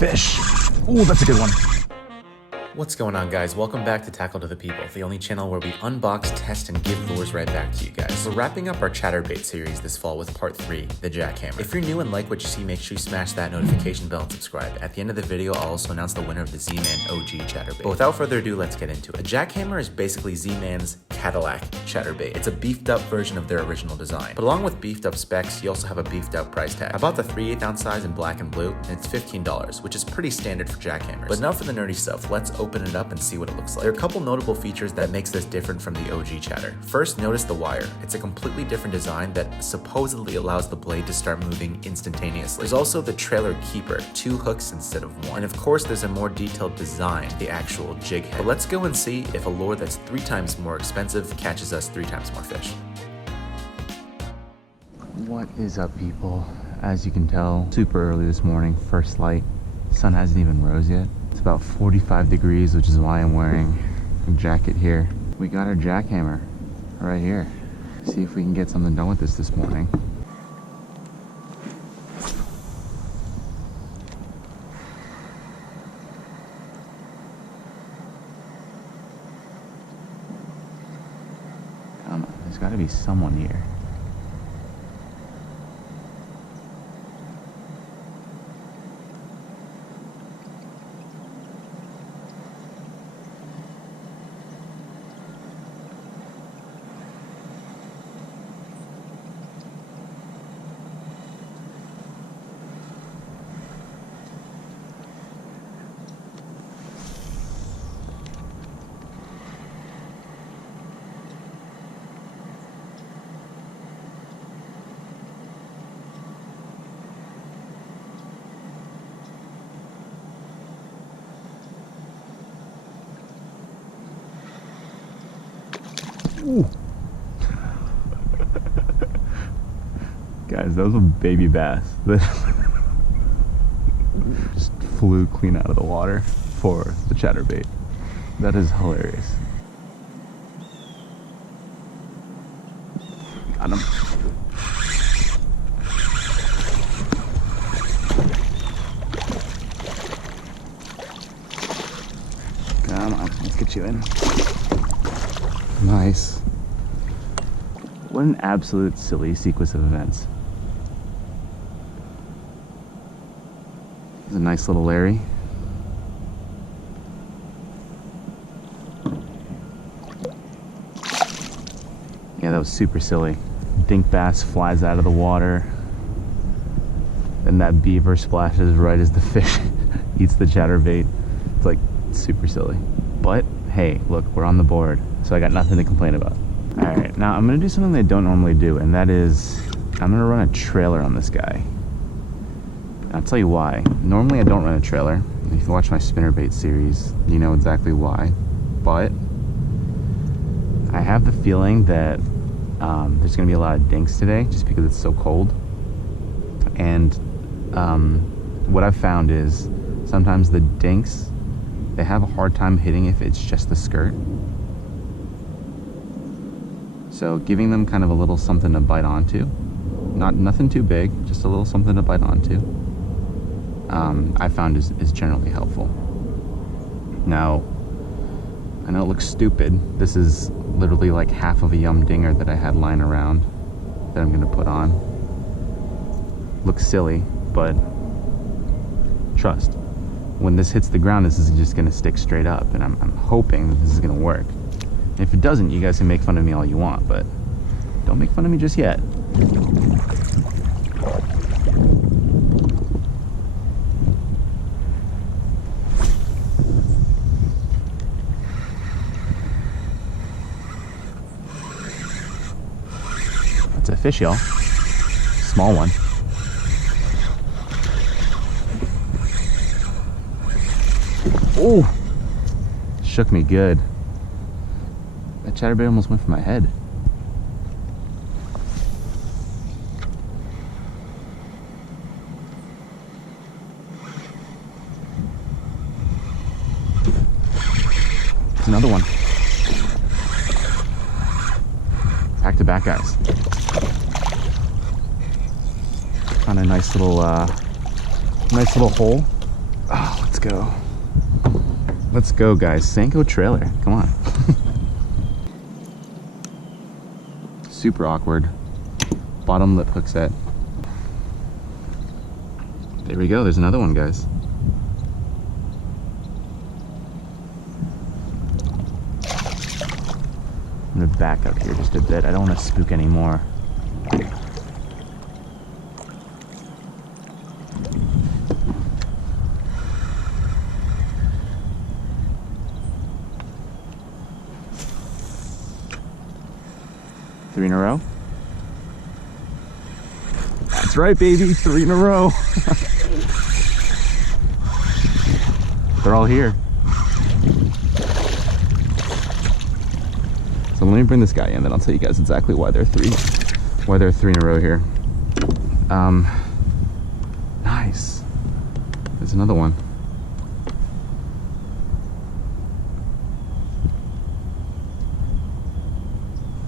Fish. Ooh, that's a good one. What's going on, guys? Welcome back to Tackle to the People, the only channel where we unbox, test, and give lures right back to you guys. We're wrapping up our Chatterbait series this fall with part 3, the Jackhammer. If you're new and like what you see, make sure you smash that notification bell and subscribe. At the end of the video, I'll also announce the winner of the Z-Man OG Chatterbait. But without further ado, let's get into it. A Jackhammer is basically Z-Man's Cadillac Chatterbait. It's a beefed up version of their original design. But along with beefed up specs, you also have a beefed up price tag. I bought the 3/8 ounce size in black and blue, and it's $15, which is pretty standard for Jackhammers. But enough for the nerdy stuff, let's open it up and see what it looks like. There are a couple notable features that makes this different from the OG Chatter. First, notice the wire. It's a completely different design that supposedly allows the blade to start moving instantaneously. There's also the trailer keeper, 2 hooks instead of 1. And of course, there's a more detailed design, the actual jig head. But let's go and see if a lure that's 3 times more expensive catches us 3 times more fish. What is up, people? As you can tell, super early this morning, first light. Sun hasn't even rose yet. It's about 45 degrees, which is why I'm wearing a jacket here. We got our jackhammer right here. See if we can get something done with this morning. Come on, there's got to be someone here. Ooh. Guys, that was a baby bass that just flew clean out of the water for the chatterbait. That is hilarious. Got him. Come on, let's get you in. Nice. What an absolute silly sequence of events. It's a nice little Larry. Yeah, that was super silly. Dink bass flies out of the water. Then that beaver splashes right as the fish eats the chatterbait. It's like super silly. But hey, look, we're on the board. So I got nothing to complain about. All right, now I'm gonna do something I don't normally do, and that is I'm gonna run a trailer on this guy. I'll tell you why. Normally I don't run a trailer. If you watch my spinnerbait series, you know exactly why. But I have the feeling that there's gonna be a lot of dinks today, just because it's so cold. And what I've found is sometimes the dinks, they have a hard time hitting if it's just the skirt. So giving them kind of a little something to bite onto, nothing too big, just a little something to bite onto, I found is generally helpful. Now, I know it looks stupid. This is literally like half of a yum dinger that I had lying around that I'm gonna put on. Looks silly, but trust. When this hits the ground, this is just gonna stick straight up, and I'm hoping that this is gonna work. And if it doesn't, you guys can make fun of me all you want, but don't make fun of me just yet. That's a fish, y'all. Small one. Oh, shook me good. That chatterbait almost went for my head. There's another one. Back to back, guys. Found a nice little hole. Oh, let's go. Let's go, guys. Senko trailer. Come on. Super awkward. Bottom lip hook set. There we go. There's another one, guys. I'm gonna back up here just a bit. I don't want to spook anymore. Three in a row. That's right, baby. 3 in a row. They're all here. So let me bring this guy in, then I'll tell you guys exactly why they're three in a row here. Nice. There's another one.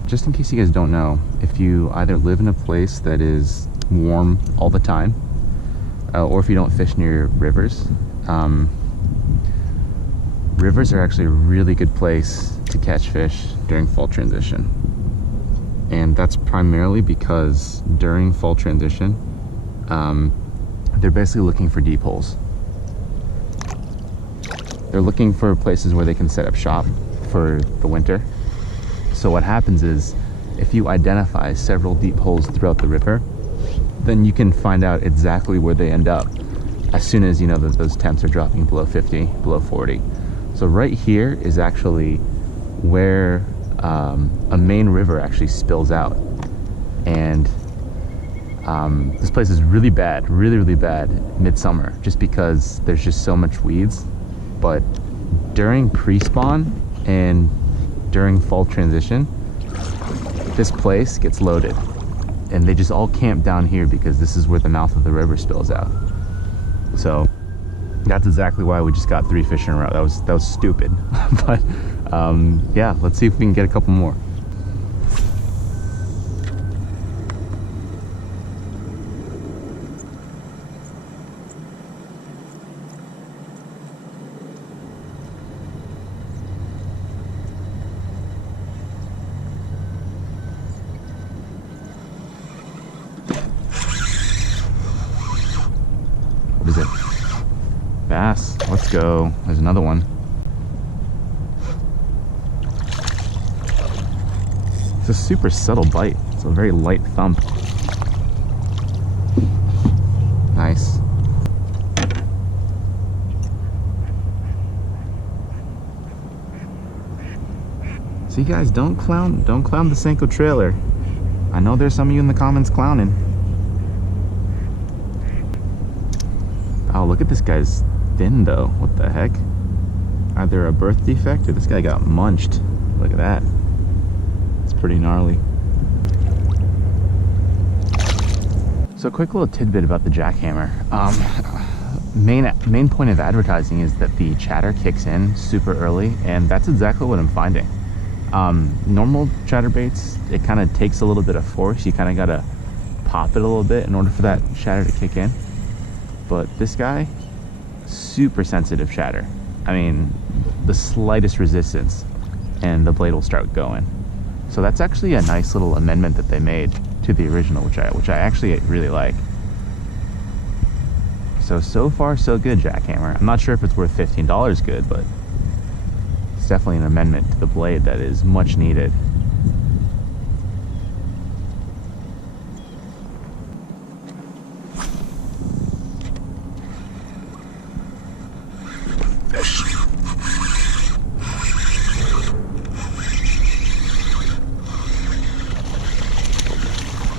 Just in case you guys don't know, if you either live in a place that is warm all the time, or if you don't fish near rivers, rivers are actually a really good place to catch fish during fall transition. And that's primarily because during fall transition, they're basically looking for deep holes. They're looking for places where they can set up shop for the winter. So what happens is, if you identify several deep holes throughout the river, then you can find out exactly where they end up as soon as you know that those temps are dropping below 50, below 40. So right here is actually where a main river actually spills out. And this place is really bad, really bad midsummer, just because there's just so much weeds. But during pre-spawn and during fall transition, this place gets loaded and they just all camp down here because this is where the mouth of the river spills out. So that's exactly why we just got 3 fish in a row. That was stupid. But yeah, let's see if we can get a couple more. What is it? Bass. Let's go. There's another one. It's a super subtle bite. It's a very light thump. Nice. See, guys, don't clown the Senko trailer. I know there's some of you in the comments clowning. Oh, look at this guy's fin though. What the heck? Either a birth defect or this guy got munched. Look at that. It's pretty gnarly. So a quick little tidbit about the Jackhammer. Main point of advertising is that the chatter kicks in super early, and that's exactly what I'm finding. Normal chatterbaits, it kind of takes a little bit of force. You kind of gotta pop it a little bit in order for that chatter to kick in. But this guy, super sensitive chatter. I mean, the slightest resistance and the blade will start going. So that's actually a nice little amendment that they made to the original, which I actually really like. So far so good, Jackhammer. I'm not sure if it's worth $15 good, but it's definitely an amendment to the blade that is much needed.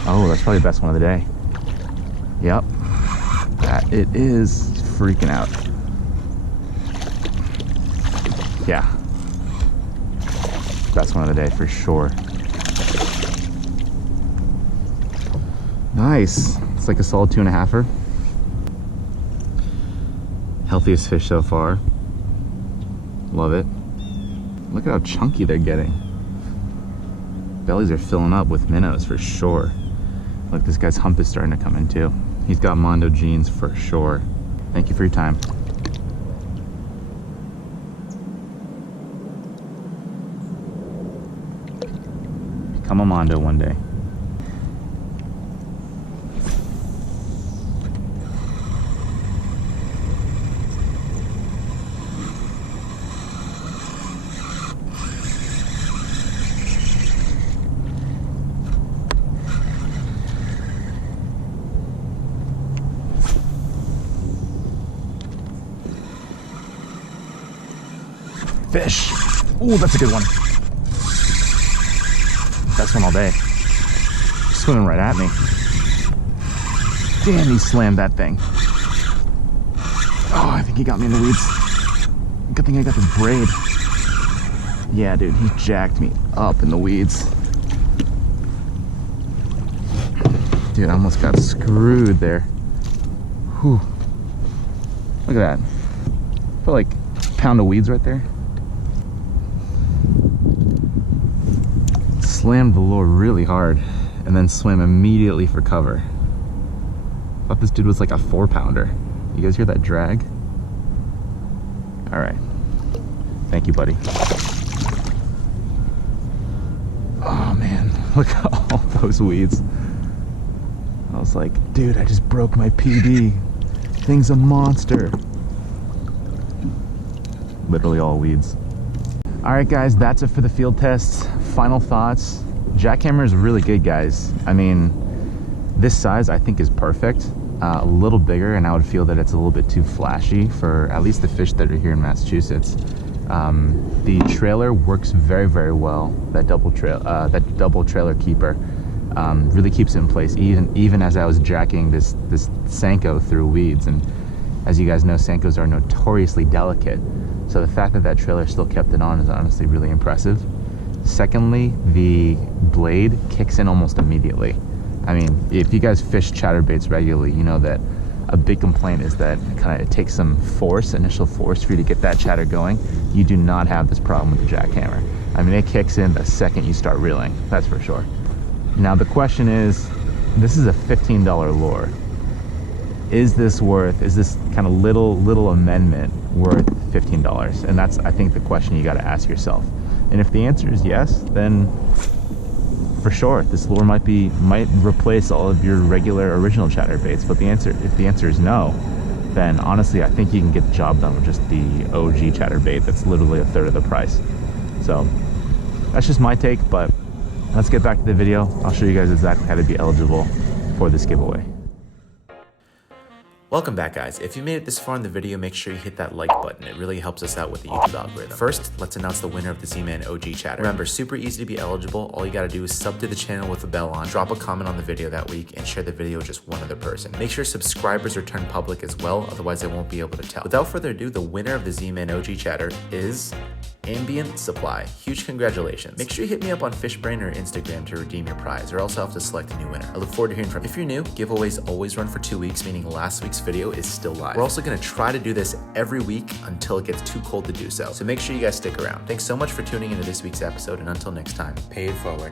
Oh, that's probably the best one of the day. Yep. That it is freaking out. Yeah. Best one of the day for sure. Nice. It's like a solid 2.5-er. Healthiest fish so far. Love it. Look at how chunky they're getting. Bellies are filling up with minnows for sure. Look, this guy's hump is starting to come in too. He's got Mondo genes for sure. Thank you for your time. Come on, Mondo, one day. Fish. Ooh, that's a good one. Best one all day. Swimming right at me. Damn, he slammed that thing. Oh, I think he got me in the weeds. Good thing I got the braid. Yeah, dude, he jacked me up in the weeds. Dude, I almost got screwed there. Whew. Look at that. Put like a pound of weeds right there. Slammed the lure really hard and then swam immediately for cover. Thought this dude was like a 4-pounder. You guys hear that drag? All right. Thank you, buddy. Oh man, look at all those weeds. I was like, dude, I just broke my PB. Thing's a monster. Literally all weeds. All right, guys, that's it for the field test. Final thoughts. Jackhammer is really good, guys. I mean, this size I think is perfect. A little bigger, and I would feel that it's a little bit too flashy for at least the fish that are here in Massachusetts. The trailer works very, very well. That double trailer keeper really keeps it in place, even as I was jacking this Senko through weeds. And as you guys know, Senkos are notoriously delicate. So the fact that that trailer still kept it on is honestly really impressive. Secondly, the blade kicks in almost immediately. I mean, if you guys fish chatterbaits regularly, you know that a big complaint is that it takes some initial force for you to get that chatter going. You do not have this problem with the Jackhammer. I mean, it kicks in the second you start reeling, that's for sure. Now the question is, this is a $15 lure. Is this kind of little amendment worth $15? And that's, I think, the question you got to ask yourself. And if the answer is yes, then for sure this lure might replace all of your regular original chatterbaits. But if the answer is no, then honestly I think you can get the job done with just the OG chatterbait that's literally a third of the price. So that's just my take, but let's get back to the video. I'll show you guys exactly how to be eligible for this giveaway. Welcome back, guys. If you made it this far in the video, make sure you hit that like button. It really helps us out with the YouTube algorithm. First, let's announce the winner of the Z-Man OG Chatter. Remember, super easy to be eligible. All you gotta do is sub to the channel with a bell on, drop a comment on the video that week, and share the video with just one other person. Make sure subscribers are turned public as well, otherwise I won't be able to tell. Without further ado, the winner of the Z-Man OG Chatter is Ambient Supply. Huge congratulations. Make sure you hit me up on FISHBRAIN or Instagram to redeem your prize, or else I'll have to select a new winner. I look forward to hearing from you. If you're new, giveaways always run for 2 weeks, meaning last week's video is still live. We're also gonna try to do this every week until it gets too cold to do so. So make sure you guys stick around. Thanks so much for tuning into this week's episode, and until next time, pay it forward.